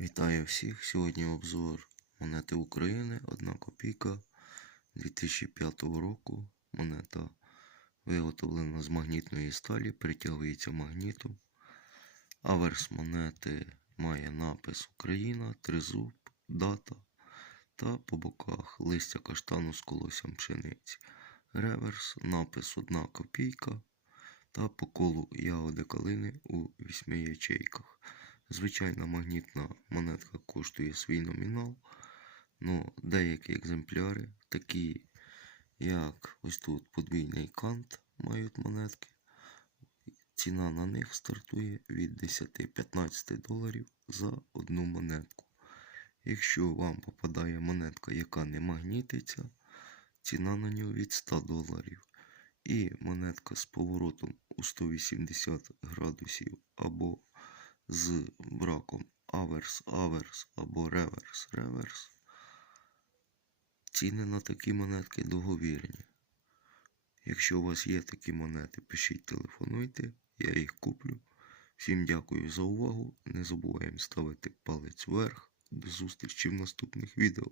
Вітаю всіх! Сьогодні обзор монети України 1 копійка 2005 року. Монета виготовлена з магнітної сталі, притягується магнітом. Аверс монети має напис Україна, тризуб, дата та по боках листя каштану з колоссям пшениці. Реверс, напис 1 копійка та по колу ягоди калини у 8 ячейках. Звичайна магнітна монетка коштує свій номінал, але деякі екземпляри, такі як ось тут подвійний кант, мають монетки. Ціна на них стартує від 10-15 доларів за одну монетку. Якщо вам попадає монетка, яка не магнітиться, ціна на нього від 100 доларів. І монетка з поворотом у 180 градусів або з браком аверс, аверс або реверс, реверс. Ціни на такі монетки договірні. Якщо у вас є такі монети, пишіть, телефонуйте, я їх куплю. Всім дякую за увагу. Не забуваємо ставити палець вверх. До зустрічі в наступних відео.